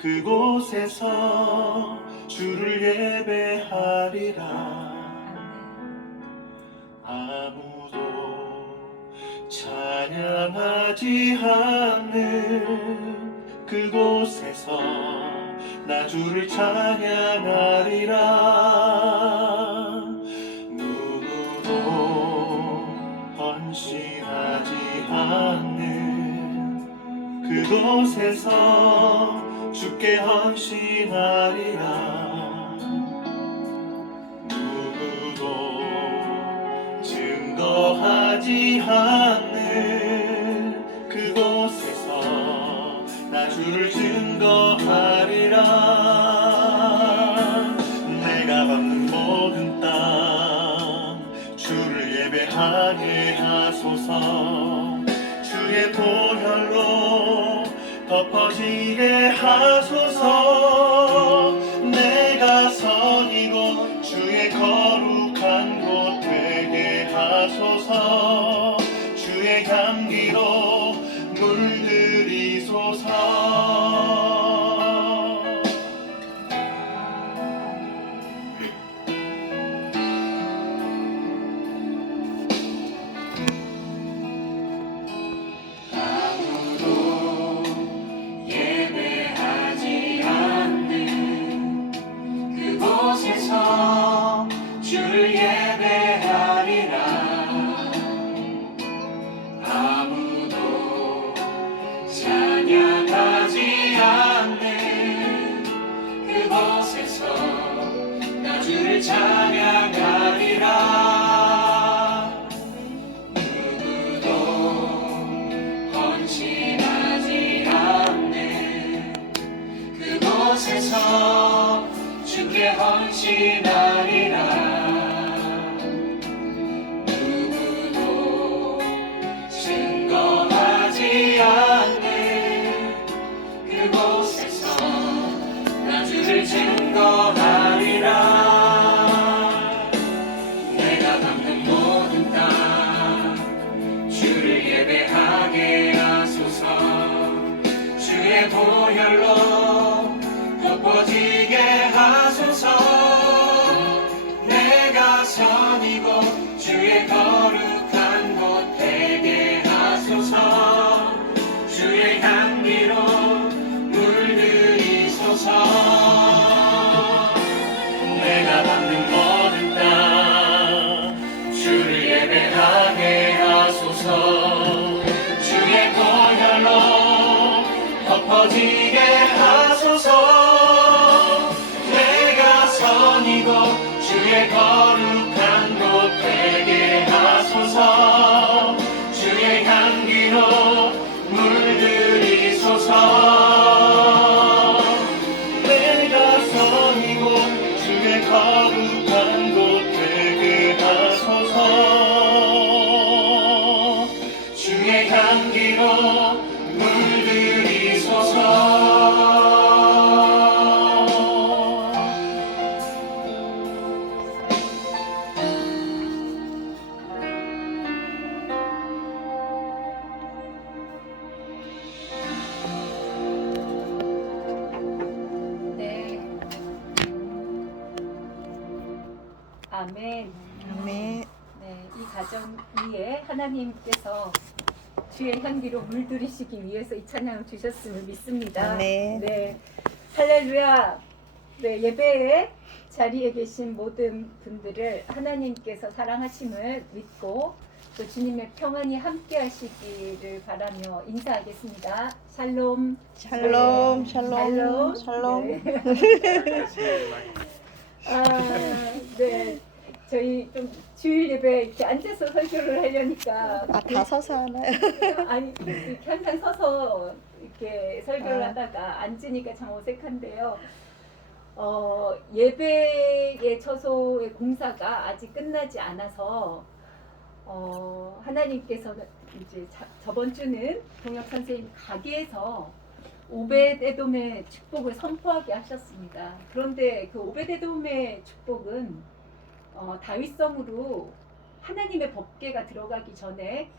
그곳에서 주를 예배하리라. 아무도 찬양하지 않는 그곳에서 나 주를 찬양하리라. 누구도 헌신하지 않는 그곳에서 주께 헌신하리라. 누구도 증거하지 않는 그곳에서 나 주를 증거하리라. 내가 밟는 모든 땅 주를 예배하게 하소서. 주의 보혈로 덮어지게 하소서. 내가 선 이곳 주의 거룩한 곳 되게 하소서. 주의 향기로 물들이소서. 주를 예배하리라. 아무도 찬양하지 않는 그곳에서 나 주를 찬양하리라. 누구도 헌신하지 않는 그곳에서 주께 헌신하리라. 누구도 증거하지 않는 그곳에서 나 주를 증거하리라. 내가 밟는 모든 땅 주를 예배하게 하소서. 주의 보혈로 덮어지게 하소서. 내가 선 이곳 주의 거룩한 곳 되게 하소서. 주의 향기로 물들이소서. 내가 밟는 모든 땅 주를 예배하게 하소서. 주의 보혈로 덮어지게 하소서. 내가 선 이곳 주의 거룩한 곳 되게 하소서. 주의 향기로 물들이소서. 내가 선 이곳 주의 거룩한 곳 되게 하소서. 주의 향기로 물들이소서. 아멘. 아멘. 네, 이 가정 위에 하나님께서 주의 향기로 물들이시기 위해서 이 찬양을 주셨음을 믿습니다. 아멘. 네, 할렐루야. 네, 예배의 자리에 계신 모든 분들을 하나님께서 사랑하심을 믿고 또 주님의 평안이 함께하시기를 바라며 인사하겠습니다. 샬롬. 샬롬, 네, 샬롬, 샬롬. 네. 아, 네. 저희 좀 주일 예배 이렇게 앉아서 설교를 하려니까 다 서서 하나요? 아니 이렇게 항상 서서 이렇게 설교를 아. 하다가 앉으니까 참 어색한데요. 예배의 처소의 공사가 아직 끝나지 않아서 하나님께서는 이제 저번 주는 동혁 선생님 가게에서 오베데돔의 축복을 선포하게 하셨습니다. 그런데 그 오베데돔의 축복은 다윗성으로 하나님의 법궤가 들어가기 전에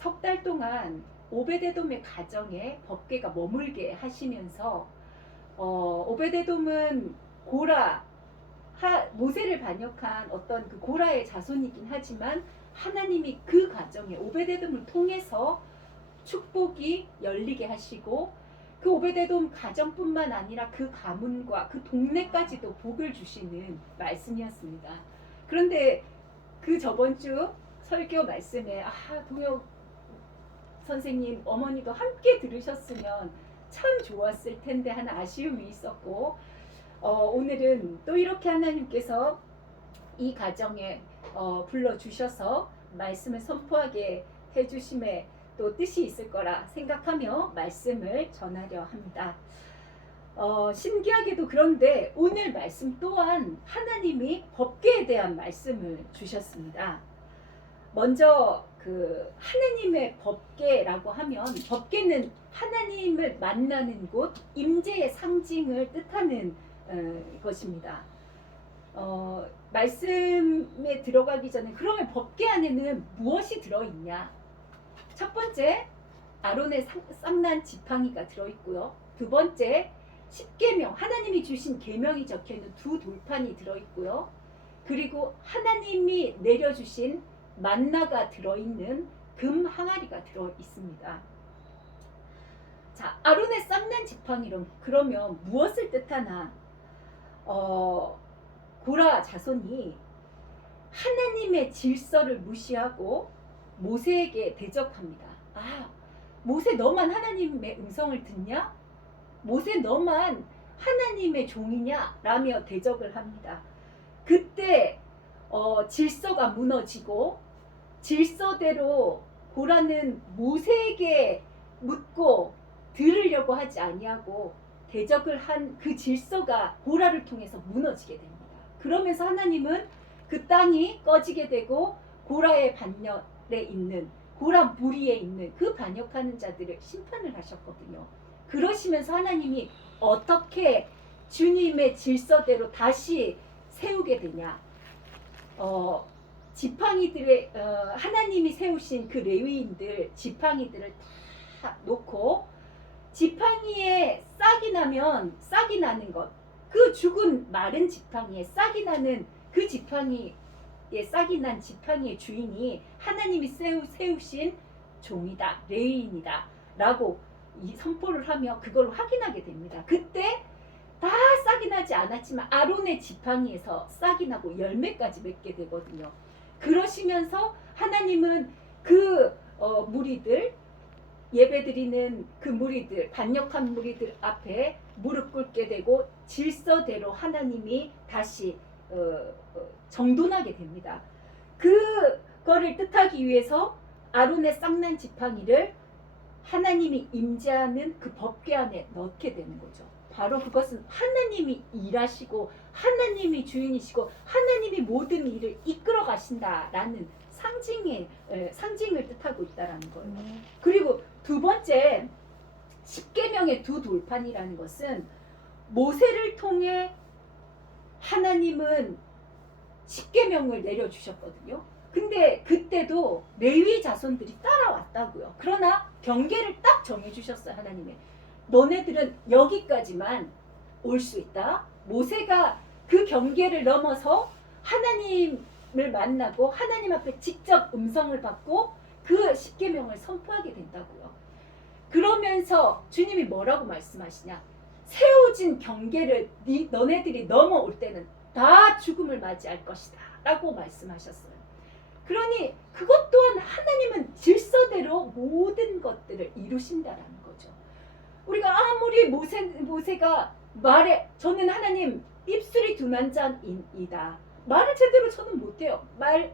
석 달 동안 오베데돔의 가정에 법궤가 머물게 하시면서 오베데돔은 모세를 반역한 어떤 그 고라의 자손이긴 하지만 하나님이 그 가정에 오베데돔을 통해서 축복이 열리게 하시고 그 오베데돔 가정뿐만 아니라 그 가문과 그 동네까지도 복을 주시는 말씀이었습니다. 그런데 그 저번 주 설교 말씀에 동혁 선생님 어머니도 함께 들으셨으면 참 좋았을 텐데 하는 아쉬움이 있었고 오늘은 또 이렇게 하나님께서 이 가정에 불러주셔서 말씀을 선포하게 해주심에 또 뜻이 있을 거라 생각하며 말씀을 전하려 합니다. 신기하게도 그런데 오늘 말씀 또한 하나님이 법궤에 대한 말씀을 주셨습니다. 먼저 그 하나님의 법궤라고 하면 법궤는 하나님을 만나는 곳, 임재의 상징을 뜻하는 것입니다. 말씀에 들어가기 전에 그러면 법궤 안에는 무엇이 들어있냐? 첫 번째, 아론의 쌍난 지팡이가 들어있고요. 두 번째, 십계명, 하나님이 주신 계명이 적혀있는 두 돌판이 들어있고요. 그리고 하나님이 내려주신 만나가 들어있는 금 항아리가 들어있습니다. 자, 아론의 쌍난 지팡이로 그러면 무엇을 뜻하나? 고라 자손이 하나님의 질서를 무시하고 모세에게 대적합니다. 모세 너만 하나님의 음성을 듣냐? 모세 너만 하나님의 종이냐? 라며 대적을 합니다. 그때 질서가 무너지고 질서대로 고라는 모세에게 묻고 들으려고 하지 아니하고 대적을 한 그 질서가 고라를 통해서 무너지게 됩니다. 그러면서 하나님은 그 땅이 꺼지게 되고 고라의 반열에 있는 고라 무리에 있는 그 반역하는 자들을 심판을 하셨거든요. 그러시면서 하나님이 어떻게 주님의 질서대로 다시 세우게 되냐? 지팡이들의 하나님이 세우신 그 레위인들 지팡이들을 다 놓고 지팡이에 싹이 나면 싹이 나는 것, 그 죽은 마른 지팡이에 싹이 나는 그 지팡이에 싹이 난 지팡이의 주인이 하나님이 세우신 종이다, 레위인이다 라고 이 선포를 하며 그걸 확인하게 됩니다. 그때 다 싹이 나지 않았지만 아론의 지팡이에서 싹이 나고 열매까지 맺게 되거든요. 그러시면서 하나님은 그 무리들, 예배드리는 그 무리들, 반역한 무리들 앞에 무릎 꿇게 되고 질서대로 하나님이 다시 정돈하게 됩니다. 그거를 뜻하기 위해서 아론의 쌍난 지팡이를 하나님이 임재하는 그 법궤 안에 넣게 되는 거죠. 바로 그것은 하나님이 일하시고 하나님이 주인이시고 하나님이 모든 일을 이끌어 가신다라는 상징을 뜻하고 있다라는 거예요. 그리고 두 번째, 십계명의 두 돌판이라는 것은 모세를 통해 하나님은 십계명을 내려주셨거든요. 근데 그때도 레위 자손들이 따라왔다고요. 그러나 경계를 딱 정해주셨어요. 하나님이 너네들은 여기까지만 올 수 있다. 모세가 그 경계를 넘어서 하나님을 만나고 하나님 앞에 직접 음성을 받고 그 십계명을 선포하게 된다고요. 그러면서 주님이 뭐라고 말씀하시냐? 세워진 경계를 너네들이 넘어올 때는 다 죽음을 맞이할 것이다 라고 말씀하셨어요. 그러니 그것 또한 하나님은 질서대로 모든 것들을 이루신다라는 거죠. 우리가 아무리 모세가 말해 저는 하나님 입술이 둔한 자이다. 말을 제대로 저는 못해요.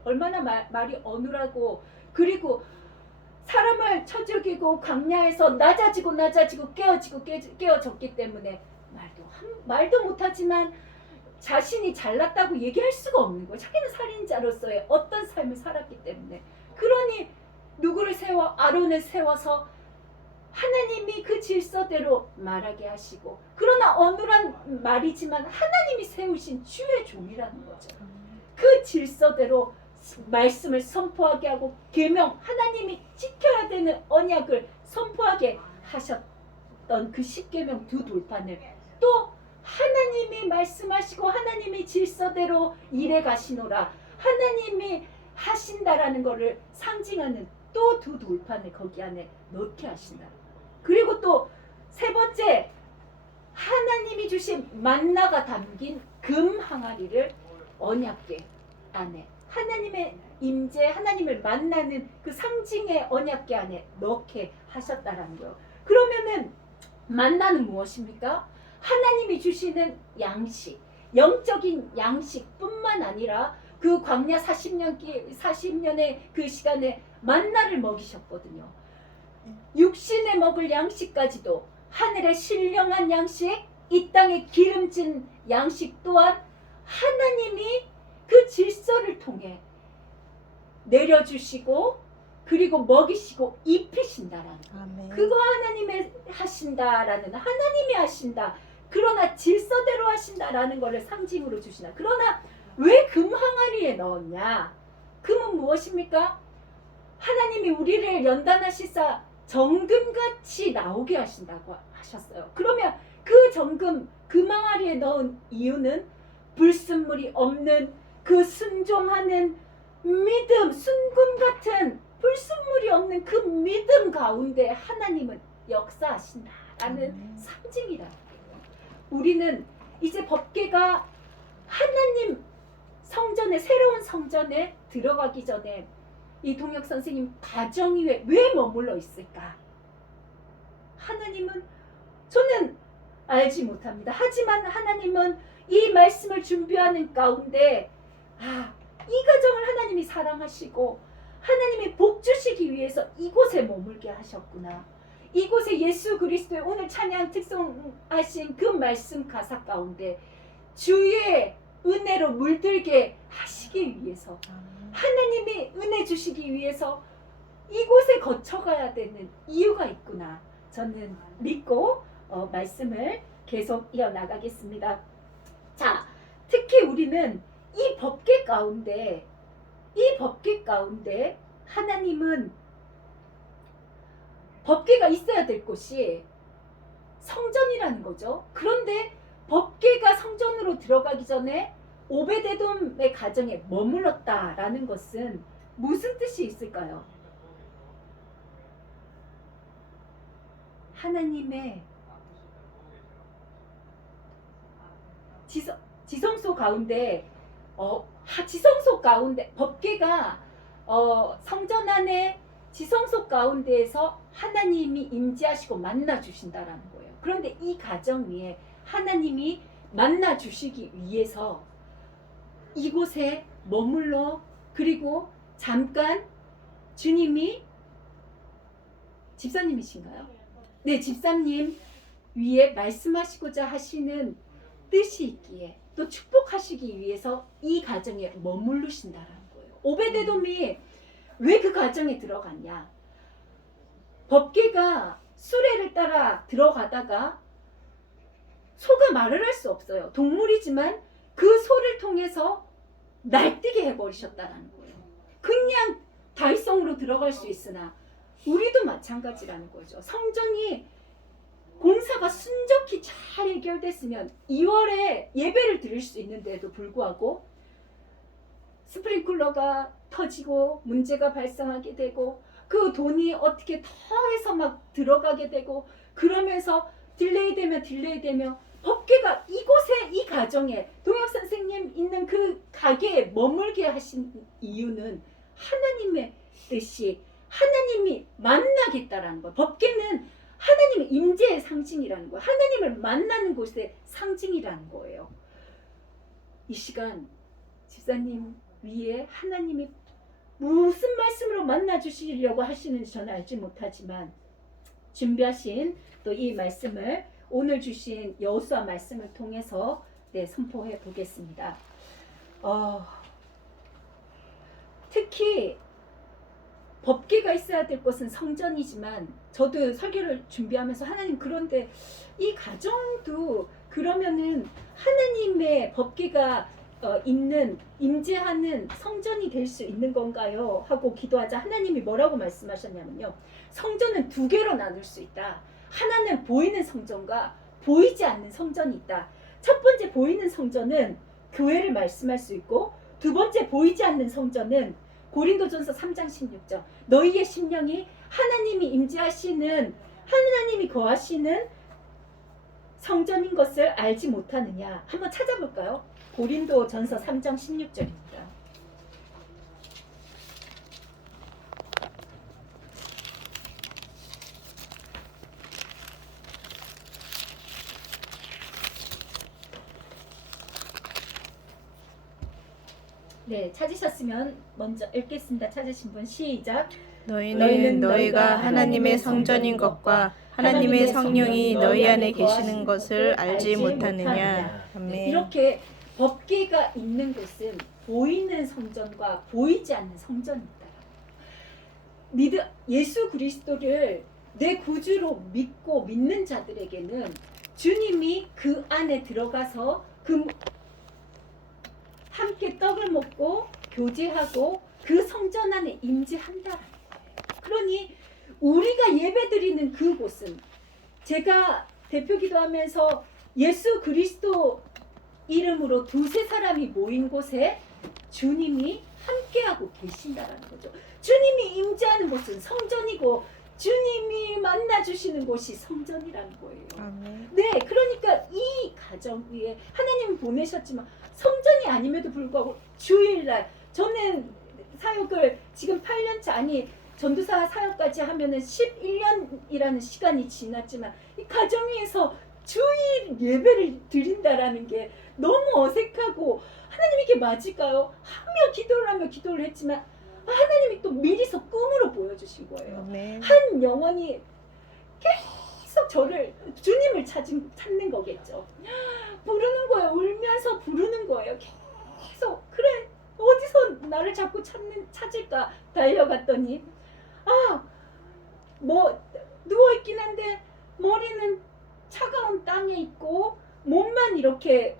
얼마나 말이 어눌하고 그리고 사람을 쳐 죽이고 광야에서 낮아지고 깨어졌기 때문에 말도 못하지만 자신이 잘났다고 얘기할 수가 없는 거예요. 자기는 살인자로서의 어떤 삶을 살았기 때문에. 그러니 누구를 세워? 아론을 세워서 하나님이 그 질서대로 말하게 하시고 그러나 어눌한 말이지만 하나님이 세우신 주의 종이라는 거죠. 그 질서대로 말씀을 선포하게 하고 계명 하나님이 지켜야 되는 언약을 선포하게 하셨던 그 십계명 두 돌판을 또 하나님이 말씀하시고 하나님이 질서대로 일해 가시노라, 하나님이 하신다라는 것을 상징하는 또 두 돌판을 거기 안에 넣게 하신다. 그리고 또 세 번째, 하나님이 주신 만나가 담긴 금 항아리를 언약궤 안에, 하나님의 임재, 하나님을 만나는 그 상징의 언약궤 안에 넣게 하셨다라는 거예요. 그러면은 만나는 무엇입니까? 하나님이 주시는 양식, 영적인 양식뿐만 아니라 그 광야 40년의 그 시간에 만나를 먹이셨거든요. 육신에 먹을 양식까지도, 하늘의 신령한 양식, 이 땅에 기름진 양식 또한 하나님이 그 질서를 통해 내려주시고 그리고 먹이시고 입히신다라는 거. 아멘. 그거 하나님이 하신다라는, 하나님이 하신다, 그러나 질서대로 하신다라는 것을 상징으로 주시나. 그러나 왜 금 항아리에 넣었냐? 금은 무엇입니까? 하나님이 우리를 연단하시사 정금같이 나오게 하신다고 하셨어요. 그러면 그 정금, 금 항아리에 넣은 이유는 불순물이 없는 그 순종하는 믿음, 순금 같은 불순물이 없는 그 믿음 가운데 하나님은 역사하신다라는 상징이라는 거예요. 우리는 이제 법궤가 하나님 성전에, 새로운 성전에 들어가기 전에 이 동혁 선생님 가정 위에 왜 머물러 있을까? 하나님은, 저는 알지 못합니다. 하지만 하나님은 이 말씀을 준비하는 가운데 이 가정을 하나님이 사랑하시고 하나님이 복 주시기 위해서 이곳에 머물게 하셨구나. 이곳에 예수 그리스도의 오늘 찬양 특송하신 그 말씀 가사 가운데 주의 은혜로 물들게 하시기 위해서, 하나님이 은혜 주시기 위해서 이곳에 거쳐가야 되는 이유가 있구나. 저는 믿고 말씀을 계속 이어나가겠습니다. 자, 특히 우리는 이 법궤 가운데, 하나님은 법궤가 있어야 될 곳이 성전이라는 거죠. 그런데 법궤가 성전으로 들어가기 전에 오베데돔의 가정에 머물렀다라는 것은 무슨 뜻이 있을까요? 하나님의 지성소 가운데, 지성소 가운데, 법궤가 성전 안에 지성소 가운데에서 하나님이 임재하시고 만나 주신다라는 거예요. 그런데 이 가정 위에 하나님이 만나 주시기 위해서 이곳에 머물러, 그리고 잠깐 주님이, 집사님이신가요? 네, 집사님 위에 말씀하시고자 하시는 뜻이 있기에, 또 축복하시기 위해서 이 가정에 머무르신다라는 거예요. 오베데돔이 왜 그 가정에 들어갔냐? 법궤가 수레를 따라 들어가다가 소가 말을 할 수 없어요. 동물이지만 그 소를 통해서 날뛰게 해버리셨다라는 거예요. 그냥 다윗성으로 들어갈 수 있으나 우리도 마찬가지라는 거죠. 성전이 공사가 순적히 잘 해결됐으면 2월에 예배를 드릴 수 있는데도 불구하고 스프링클러가 터지고 문제가 발생하게 되고 그 돈이 어떻게 더 해서 막 들어가게 되고 그러면서 딜레이되며 법궤가 이곳에, 이 가정에, 동혁 선생님 있는 그 가게에 머물게 하신 이유는 하나님의 뜻이, 하나님이 만나겠다라는 거예요. 법궤는 하나님의 임재의 상징이라는 거예요. 하나님을 만나는 곳의 상징이라는 거예요. 이 시간 집사님 위에 하나님이 무슨 말씀으로 만나 주시려고 하시는지 저는 알지 못하지만 준비하신 또 이 말씀을 오늘 주신 여호수아 말씀을 통해서 선포해 보겠습니다. 특히 법궤가 있어야 될 곳은 성전이지만 저도 설교를 준비하면서 하나님, 그런데 이 가정도 그러면은 하나님의 법궤가 있는, 임재하는 성전이 될 수 있는 건가요? 하고 기도하자 하나님이 뭐라고 말씀하셨냐면요, 성전은 두 개로 나눌 수 있다. 하나는 보이는 성전과 보이지 않는 성전이 있다. 첫 번째 보이는 성전은 교회를 말씀할 수 있고, 두 번째 보이지 않는 성전은 고린도전서 3장 16절 너희의 심령이 하나님이 임재하시는, 하나님이 거하시는 성전인 것을 알지 못하느냐. 한번 찾아볼까요? 고린도전서 3장 16절입니다. 네, 찾으셨으면 먼저 읽겠습니다. 찾으신 분 시작. 너희는 너희가 하나님의 성전인 것과 하나님의 성령이 너희 안에 계시는 것을 알지 못하느냐. 아멘. 이렇게 법궤가 있는 곳은 보이는 성전과 보이지 않는 성전이 있다. 예수 그리스도를 내 구주로 믿고 믿는 자들에게는 주님이 그 안에 들어가서 함께 떡을 먹고 교제하고 그 성전 안에 임재한다. 그러니 우리가 예배드리는 그곳은, 제가 대표 기도하면서 예수 그리스도 이름으로 두세 사람이 모인 곳에 주님이 함께하고 계신다라는 거죠. 주님이 임재하는 곳은 성전이고 주님이 만나주시는 곳이 성전이라는 거예요. 아멘. 네, 그러니까 이 가정 위에 하나님은 보내셨지만 성전이 아님에도 불구하고 주일날, 저는 사역을 지금 8년차, 아니 전도사 사역까지 하면은 11년이라는 시간이 지났지만 이 가정 위에서 주일 예배를 드린다라는 게 너무 어색하고, 하나님에게 맞을까요? 하며 기도를 했지만 하나님이 또 미리서 꿈으로 보여주신 거예요. 아멘. 한 영혼이 계속 주님을 찾는 거겠죠. 부르는 거예요. 울면서 부르는 거예요. 계속. 그래, 어디서 나를 자꾸 찾을까 달려갔더니, 누워있긴 한데 머리는 차가운 땅에 있고 몸만 이렇게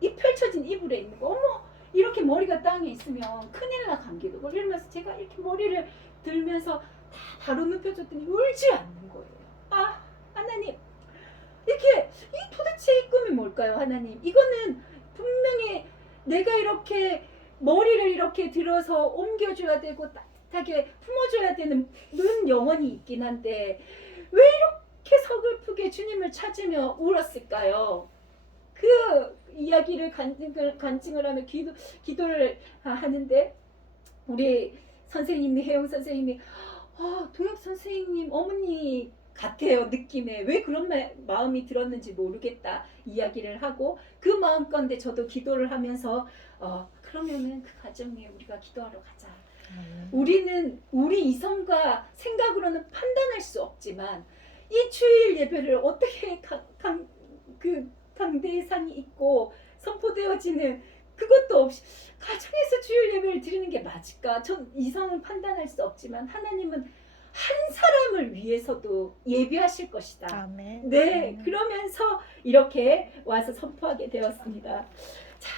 이 펼쳐진 이불에 있는 거. 어머, 이렇게 머리가 땅에 있으면 큰일 나, 감기도 걸리고. 이러면서 제가 이렇게 머리를 들면서 다 바로 눕혀줬더니 울지 않는 거예요. 하나님, 이렇게 도대체 이 꿈이 뭘까요? 하나님, 이거는 분명히 내가 이렇게 머리를 이렇게 들어서 옮겨줘야 되고 따뜻하게 품어줘야 되는 영혼이 있긴 한데 왜 이렇게 서글프게 주님을 찾으며 울었을까요? 그 이야기를 간증을 하며 기도를 하는데, 우리 선생님이, 혜영 선생님이 동혁 선생님 어머니 같아요, 느낌에. 왜 그런 마음이 들었는지 모르겠다 이야기를 하고, 그 마음 가운데 저도 기도를 하면서 그러면은 그 가정에 우리가 기도하러 가자. 우리는 우리 이성과 생각으로는 판단할 수 없지만 이 주일 예배를 어떻게 강대상이 있고 선포되어지는 그것도 없이 가정에서 주일 예배를 드리는 게 맞을까? 전 이성은 판단할 수 없지만 하나님은 한 사람을 위해서도 예배하실 것이다. 아멘. 네, 그러면서 이렇게 와서 선포하게 되었습니다. 자,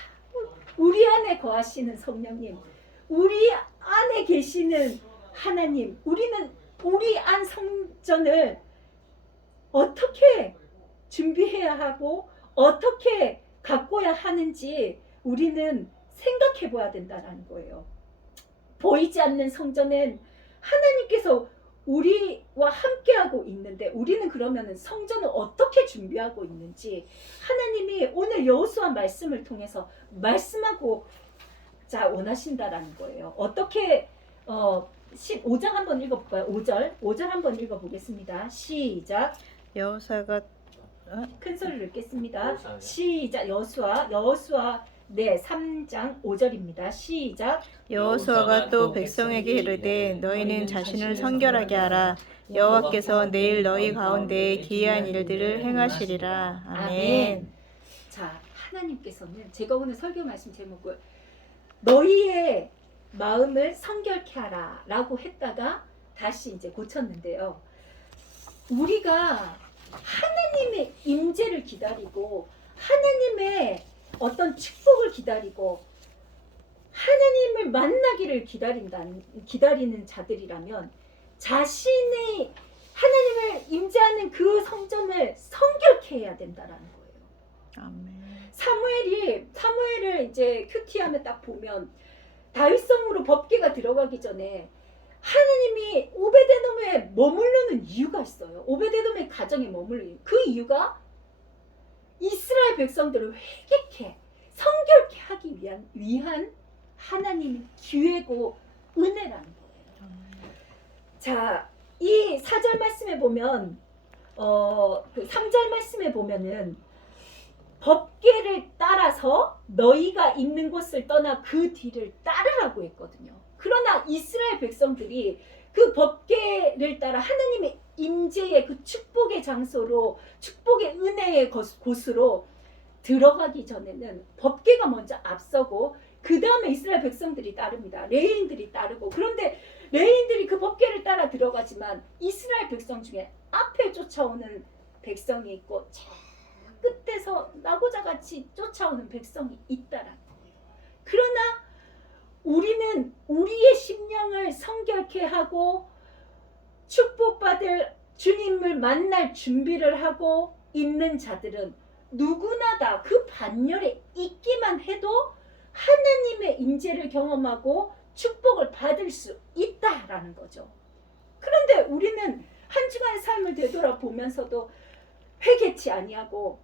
우리 안에 거하시는 성령님, 우리 안에 계시는 하나님, 우리는 우리 안 성전을 어떻게 준비해야 하고 어떻게 가꿔야 하는지 우리는 생각해 봐야 된다는 거예요. 보이지 않는 성전은 하나님께서 우리와 함께하고 있는데, 우리는 그러면 성전을 어떻게 준비하고 있는지 하나님이 오늘 여호수아 말씀을 통해서 말씀하고자 원하신다라는 거예요. 어떻게 15장 한번 읽어볼까요? 5절 한번 읽어보겠습니다. 시작. 여호사가 큰 소리로 읽겠습니다. 시작. 여호수아 네, 3장 5절입니다. 시작. 여호수아가 또 백성에게 이르되 너희는 자신을 성결하게 하라. 여호와께서 내일 너희 가운데에 기이한 일들을 행하시리라. 아멘. 자, 하나님께서는, 제가 오늘 설교 말씀 제목을 너희의 마음을 성결케 하라 라고 했다가 다시 이제 고쳤는데요. 우리가 하나님의 임재를 기다리고 하나님의 어떤 축복을 기다리고 하나님을 만나기를 기다리는 자들이라면 자신의 하나님을 임재하는 그 성전을 성결케 해야 된다라는 거예요. 아멘. 사무엘을 이제 큐티하면 딱 보면 다윗성으로 법궤가 들어가기 전에 하나님이 오베데돔에 머무르는 이유가 있어요. 오베데돔의 가정에 머무르는 그 이유가 이스라엘 백성들을 회개케 성결케 하기 위한 하나님의 기회고 은혜라는 거예요. 자, 이 4절 말씀에 보면 그 3절 말씀에 보면은 법궤를 따라서 너희가 있는 곳을 떠나 그 뒤를 따르라고 했거든요. 그러나 이스라엘 백성들이 그 법궤를 따라 하나님의 임재의 그 축복의 장소로 축복의 은혜의 곳으로 들어가기 전에는 법궤가 먼저 앞서고 그 다음에 이스라엘 백성들이 따릅니다. 레위인들이 따르고 그런데 레위인들이 그 법궤를 따라 들어가지만 이스라엘 백성 중에 앞에 쫓아오는 백성이 있고 끝에서 나고자같이 쫓아오는 백성이 있다라는 거예요. 그러나 우리는 우리의 심령을 성결케 하고 축복받을 주님을 만날 준비를 하고 있는 자들은 누구나 다 그 반열에 있기만 해도 하나님의 임재를 경험하고 축복을 받을 수 있다라는 거죠. 그런데 우리는 한 주간의 삶을 되돌아보면서도 회개치 아니하고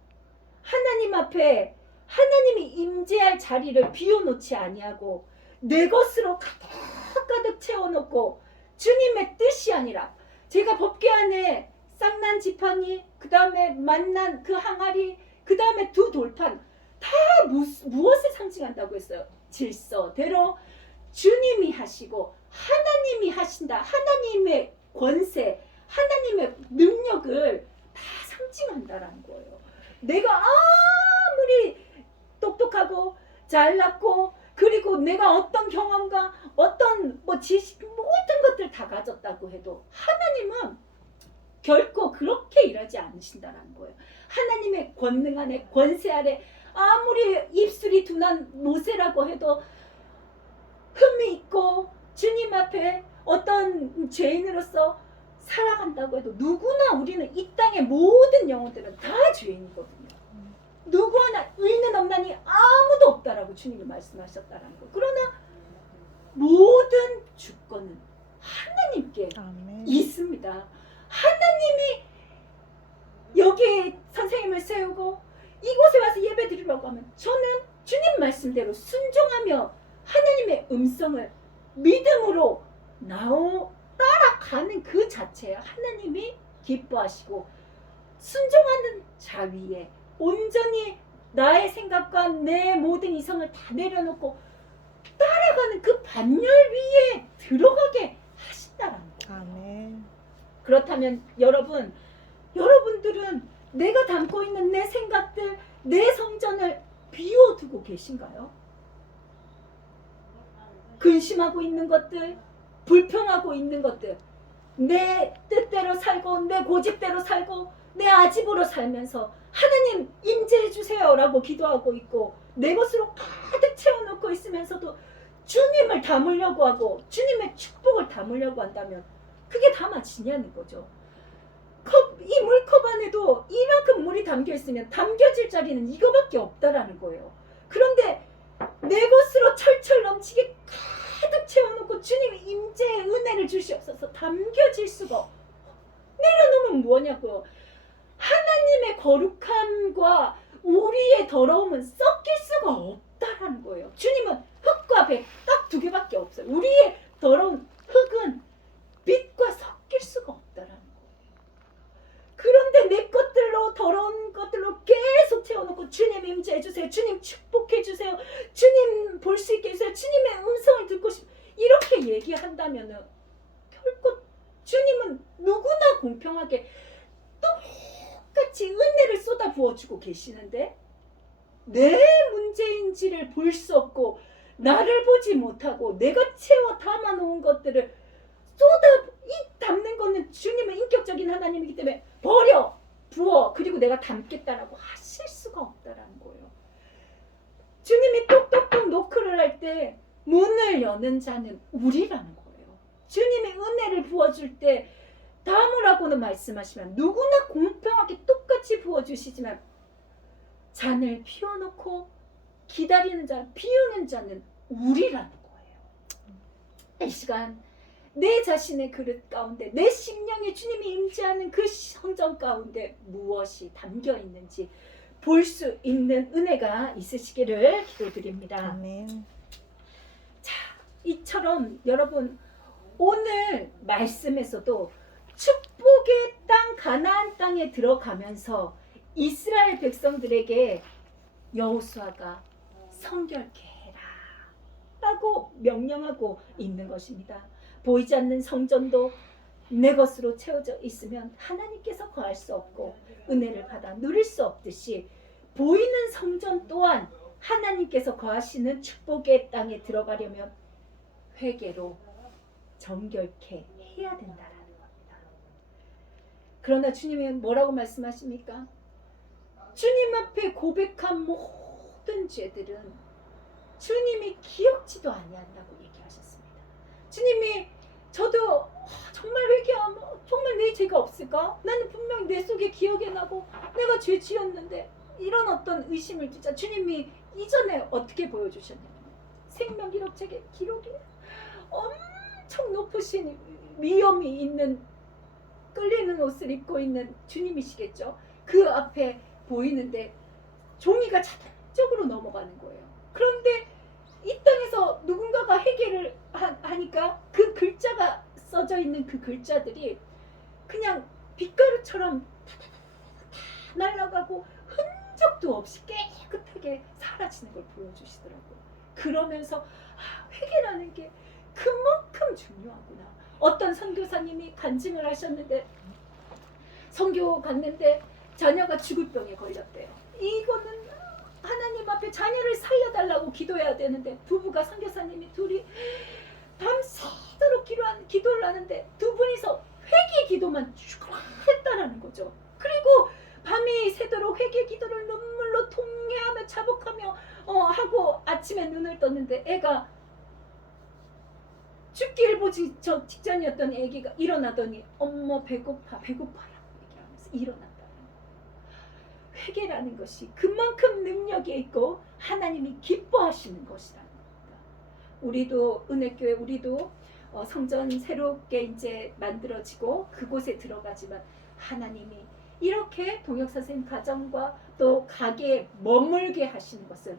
하나님 앞에 하나님이 임재할 자리를 비워놓지 아니하고 내 것으로 가득 채워놓고 주님의 뜻이 아니라 제가 법궤 안에 쌍난 지팡이 그 다음에 만난 그 항아리 그 다음에 두 돌판 다 무엇을 상징한다고 했어요? 질서대로 주님이 하시고 하나님이 하신다. 하나님의 권세 하나님의 능력을 다 상징한다라는 거예요. 내가 아무리 똑똑하고 잘났고 그리고 내가 어떤 경험과 어떤 지식 모든 것들 다 가졌다고 해도 하나님은 결코 그렇게 일하지 않으신다는 거예요. 하나님의 권능 안에 권세 아래 아무리 입술이 둔한 모세라고 해도 흠이 있고 주님 앞에 어떤 죄인으로서 살아간다고 해도 누구나 우리는 이 땅의 모든 영혼들은 다 죄인이거든요. 누구 하나 의인은 없나니 아무도 없다라고 주님이 말씀하셨다라는 거. 그러나 모든 주권은 하나님께 아멘. 있습니다. 하나님이 여기에 선생님을 세우고 이곳에 와서 예배 드리려고 하면 저는 주님 말씀대로 순종하며 하나님의 음성을 믿음으로 따라가는 그 자체에 하나님이 기뻐하시고 순종하는 자 위에 온전히 나의 생각과 내 모든 이성을 다 내려놓고 따라가는 그 반열 위에 들어가게 하신다라는 거예요. 아멘. 그렇다면 여러분들은 내가 담고 있는 내 생각들, 내 성전을 비워두고 계신가요? 근심하고 있는 것들, 불평하고 있는 것들, 내 뜻대로 살고 내 고집대로 살고 내 아집으로 살면서 하나님 임재해 주세요 라고 기도하고 있고 내 것으로 가득 채워놓고 있으면서도 주님을 담으려고 하고 주님의 축복을 담으려고 한다면 그게 담아지냐는 거죠. 이 물컵 안에도 이만큼 물이 담겨 있으면 담겨질 자리는 이거밖에 없다라는 거예요. 그런데 내 것으로 철철 넘치게 가득 채워놓고 주님의 임재의 은혜를 주시옵소서 담겨질 수가 내려놓으면 뭐냐고요. 하나님의 거룩함과 우리의 더러움은 섞일 수가 없다라는 거예요. 주님은 흙과 백 딱 두 개밖에 없어요. 우리의 더러운 흙은 빛과 섞일 수가 없다라는 거예요. 그런데 내 것들로 더러운 것들로 계속 채워놓고 주님 임재해 주세요. 주님 축복해 주세요. 주님 볼 수 있게 해주세요. 주님의 음성을 듣고 이렇게 얘기한다면은 결코 주님은 누구나 공평하게 똑같이 은혜를 쏟아 부어주고 계시는데 내 문제인지를 볼 수 없고 나를 보지 못하고 내가 채워 담아놓은 것들을 담는 거는 주님은 인격적인 하나님이기 때문에 버려 부어 그리고 내가 담겠다라고 하실 수가 없다라는 거예요. 주님이 똑똑똑 노크를 할 때 문을 여는 자는 우리라는 거예요. 주님의 은혜를 부어줄 때 다무라고는 말씀하시면 누구나 공평하게 똑같이 부어주시지만 잔을 피워놓고 기다리는 자, 비우는 자는 우리라는 거예요. 이 시간 내 자신의 그릇 가운데 내 심령에 주님이 임재하는 그 성전 가운데 무엇이 담겨 있는지 볼 수 있는 은혜가 있으시기를 기도드립니다. 아멘. 자, 이처럼 여러분 오늘 말씀에서도 축복의 땅 가나안 땅에 들어가면서 이스라엘 백성들에게 여호수아가 성결케 해라 라고 명령하고 있는 것입니다. 보이지 않는 성전도 내 것으로 채워져 있으면 하나님께서 거할 수 없고 은혜를 받아 누릴 수 없듯이 보이는 성전 또한 하나님께서 거하시는 축복의 땅에 들어가려면 회개로 정결케 해야 된다라는 겁니다. 그러나 주님이 뭐라고 말씀하십니까? 주님 앞에 고백한 모든 죄들은 주님이 기억지도 아니한다고 얘기하셨습니다. 주님이 저도 정말 회개하면 정말 내 죄가 없을까? 나는 분명 내 속에 기억에 나고 내가 죄 지었는데 이런 어떤 의심을 두자 주님이 이전에 어떻게 보여주셨냐면 생명기록책에 기록이 엄청 높으신 위엄이 있는 끌리는 옷을 입고 있는 주님이시겠죠. 그 앞에 보이는데 종이가 자동적으로 넘어가는 거예요. 그런데 이 땅에서 누군가가 회개를 하니까 그 글자가 써져 있는 그 글자들이 그냥 빛가루처럼 다 날아가고 흔적도 없이 깨끗하게 사라지는 걸 보여주시더라고요. 그러면서 회개라는 게 그만큼 중요하구나. 어떤 선교사님이 간증을 하셨는데 선교 갔는데 자녀가 죽을 병에 걸렸대요. 이거는 하나님 앞에 자녀를 살려달라고 기도해야 되는데 부부가 선교사님이 둘이 밤새도록 기도를 하는데 두 분이서 회개 기도만 쭉 했다라는 거죠. 그리고 밤이 새도록 회개 기도를 눈물로 통회하며 자복하며 하고 아침에 눈을 떴는데 애가 죽기 일보 직전이었던 애기가 일어나더니 엄마 배고파라고 얘기하면서 일어났다는 거예요. 회개라는 것이 그만큼 능력이 있고 하나님이 기뻐하시는 것이라는 겁니다. 우리도 은혜교회 우리도 성전 새롭게 이제 만들어지고 그곳에 들어가지만 하나님이 이렇게 동혁 선생님 가정과 또 가게에 머물게 하시는 것은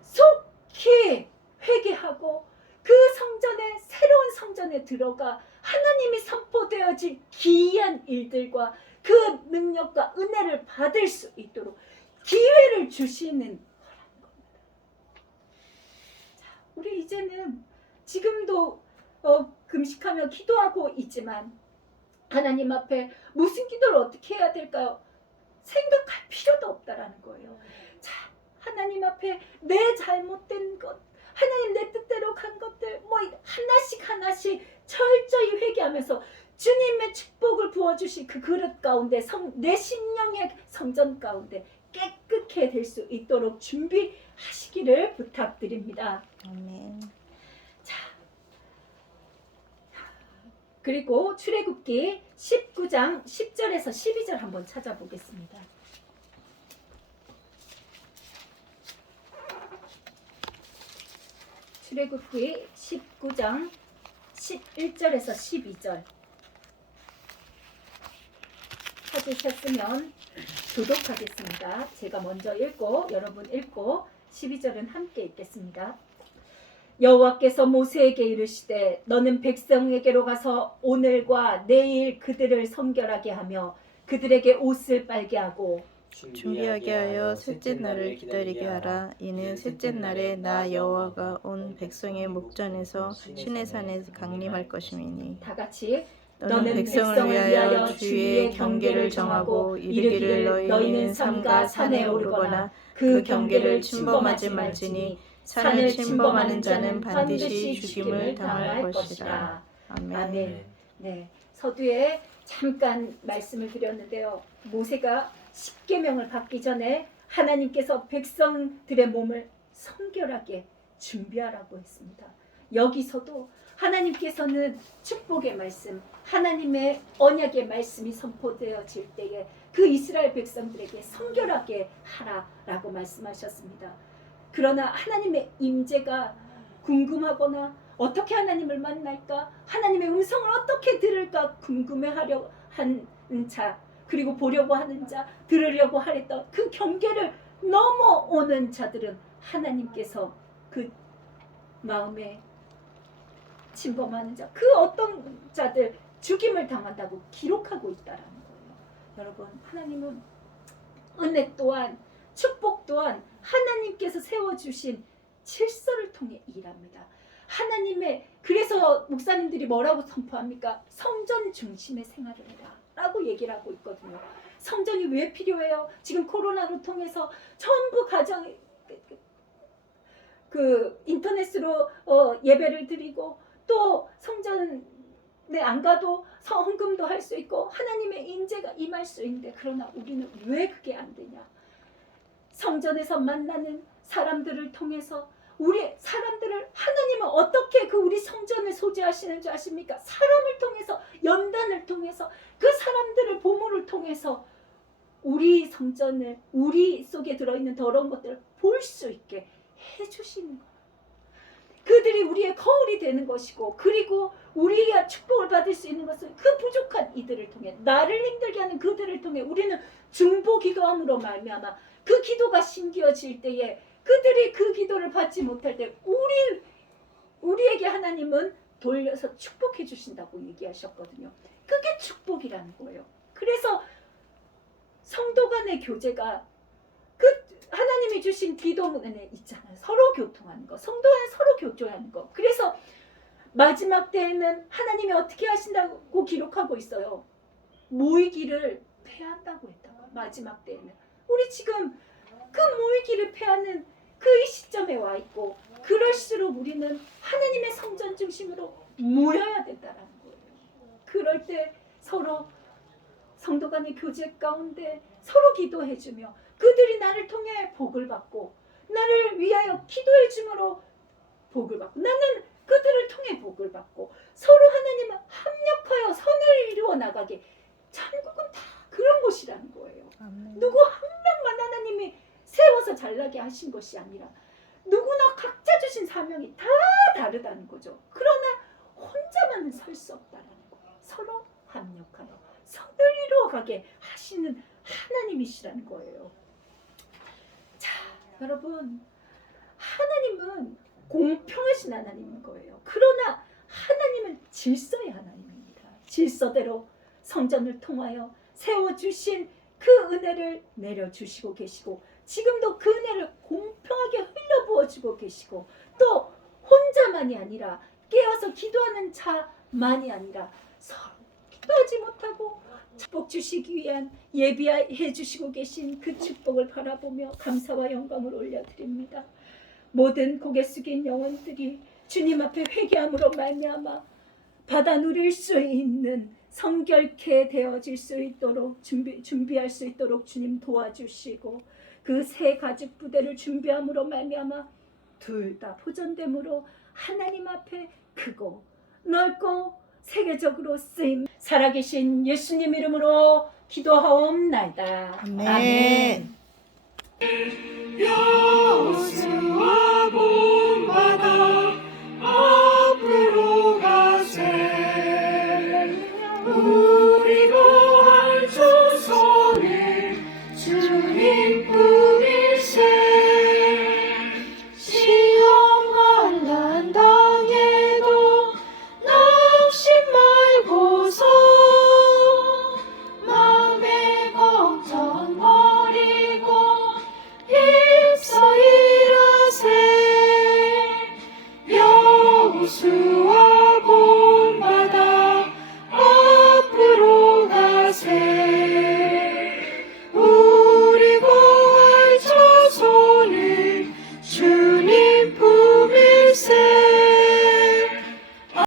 속히 회개하고 그 성전에 새로운 성전에 들어가 하나님이 선포되어질 기이한 일들과 그 능력과 은혜를 받을 수 있도록 기회를 주시는 거라는 겁니다. 자, 우리 이제는 지금도 금식하며 기도하고 있지만 하나님 앞에 무슨 기도를 어떻게 해야 될까요? 생각할 필요도 없다라는 거예요. 자, 하나님 앞에 내 잘못된 것, 하나님 내 뜻대로 간 것들 뭐 하나씩 철저히 회개하면서 주님의 축복을 부어주실 그 그릇 가운데 내 심령의 성전 가운데 깨끗게 될 수 있도록 준비하시기를 부탁드립니다. 아멘. 자, 그리고 출애굽기 19장 10절에서 12절 한번 찾아보겠습니다. 출애굽기 19장 11절에서 12절 찾으셨으면 교독하겠습니다. 제가 먼저 읽고 여러분 읽고 12절은 함께 읽겠습니다. 여호와께서 모세에게 이르시되 너는 백성에게로 가서 오늘과 내일 그들을 성결하게 하며 그들에게 옷을 빨게 하고 준비하게 하여 셋째 날을 기다리게 하라. 이는 셋째 날에 나 여호와가 온 백성의 목전에서 시내산에 강림할 것임이니. 다 같이 너는 백성을 위하여 주의 경계를 정하고 이르기를 너희는 삼가 산에 오르거나 그 경계를 침범하지 말지니 산을 침범하는 자는 반드시 죽임을 당할 것이라. 아멘. 아멘. 네, 서두에 잠깐 말씀을 드렸는데요. 모세가 십계명을 받기 전에 하나님께서 백성들의 몸을 성결하게 준비하라고 했습니다. 여기서도 하나님께서는 축복의 말씀, 하나님의 언약의 말씀이 선포되어질 때에 그 이스라엘 백성들에게 성결하게 하라라고 말씀하셨습니다. 그러나 하나님의 임재가 궁금하거나 어떻게 하나님을 만날까, 하나님의 음성을 어떻게 들을까 궁금해하려 하는 자, 그리고 보려고 하는 자, 들으려고 하랬던 그 경계를 넘어오는 자들은 하나님께서 그 마음에 침범하는 자, 그 어떤 자들 죽임을 당한다고 기록하고 있다라는 거예요. 여러분, 하나님은 은혜 또한 축복 또한 하나님께서 세워주신 질서를 통해 일합니다. 하나님의, 그래서 목사님들이 뭐라고 선포합니까? 성전 중심의 생활을 해라 라고 얘기를 하고 있거든요. 성전이 왜 필요해요? 지금 코로나로 통해서 전부 가정 그 인터넷으로 예배를 드리고 또 성전에 안 가도 헌금도 할 수 있고 하나님의 임재가 임할 수 있는데, 그러나 우리는 왜 그게 안 되냐? 성전에서 만나는 사람들을 통해서 우리 사람들을, 하나님은 어떻게 그 우리 성전을 소지하시는 줄 아십니까? 사람을 통해서, 연단을 통해서, 그 사람들을 보물을 통해서 우리 성전을, 우리 속에 들어있는 더러운 것들을 볼 수 있게 해주시는 거예요. 그들이 우리의 거울이 되는 것이고, 그리고 우리가 축복을 받을 수 있는 것은 그 부족한 이들을 통해, 나를 힘들게 하는 그들을 통해 우리는 중보 기도함으로 말미암아 그 기도가 심겨질 때에 그들이 그 기도를 받지 못할 때 우리에게 하나님은 돌려서 축복해 주신다고 얘기하셨거든요. 그게 축복이라는 거예요. 그래서 성도 간의 교제가 그 하나님이 주신 기도문에 있잖아요. 서로 교통하는 거, 성도 간에 서로 교조하는 거. 그래서 마지막 때에는 하나님이 어떻게 하신다고 기록하고 있어요. 모이기를 패한다고 했다고. 마지막 때에는 우리 지금 그 모이기를 패하는 그 시점에 와 있고, 그럴수록 우리는 하나님의 성전 중심으로 모여야 된다는 거예요. 그럴 때 서로 성도 간의 교제 가운데 서로 기도해주며 그들이 나를 통해 복을 받고 나를 위하여 기도해 줌으로 복을 받고 나는 그들을 통해 복을 받고 서로 하나님은 합력하여 선을 이루어 나가게, 천국은 다 그런 곳이라는 거예요. 누구 한 명만 하나님이 세워서 잘나게 하신 것이 아니라 누구나 각자 주신 사명이 다 다르다는 거죠. 그러나 혼자만은 설 수 없다는 거예요. 서로 합력하여 선을 이루어가게 하시는 하나님이시라는 거예요. 자, 여러분, 하나님은 공평하신 하나님인 거예요. 그러나 하나님은 질서의 하나님입니다. 질서대로 성전을 통하여 세워주신 그 은혜를 내려주시고 계시고, 지금도 그 은혜를 공평하게 흘려부어주고 계시고, 또 혼자만이 아니라 깨어서 기도하는 자만이 아니라 서로 기도하지 못하고 축복 주시기 위한 예비해 주시고 계신 그 축복을 바라보며 감사와 영광을 올려드립니다. 모든 고개 숙인 영혼들이 주님 앞에 회개함으로 말미암아 받아 누릴 수 있는 성결케 되어질 수 있도록 준비할 수 있도록 주님 도와주시고, 그 새 가죽 부대를 준비함으로 말미암아 둘 다 보존됨으로 하나님 앞에 크고 넓고 세계적으로 쓰임 살아계신 예수님 이름으로 기도하옵나이다. 아멘. 아멘.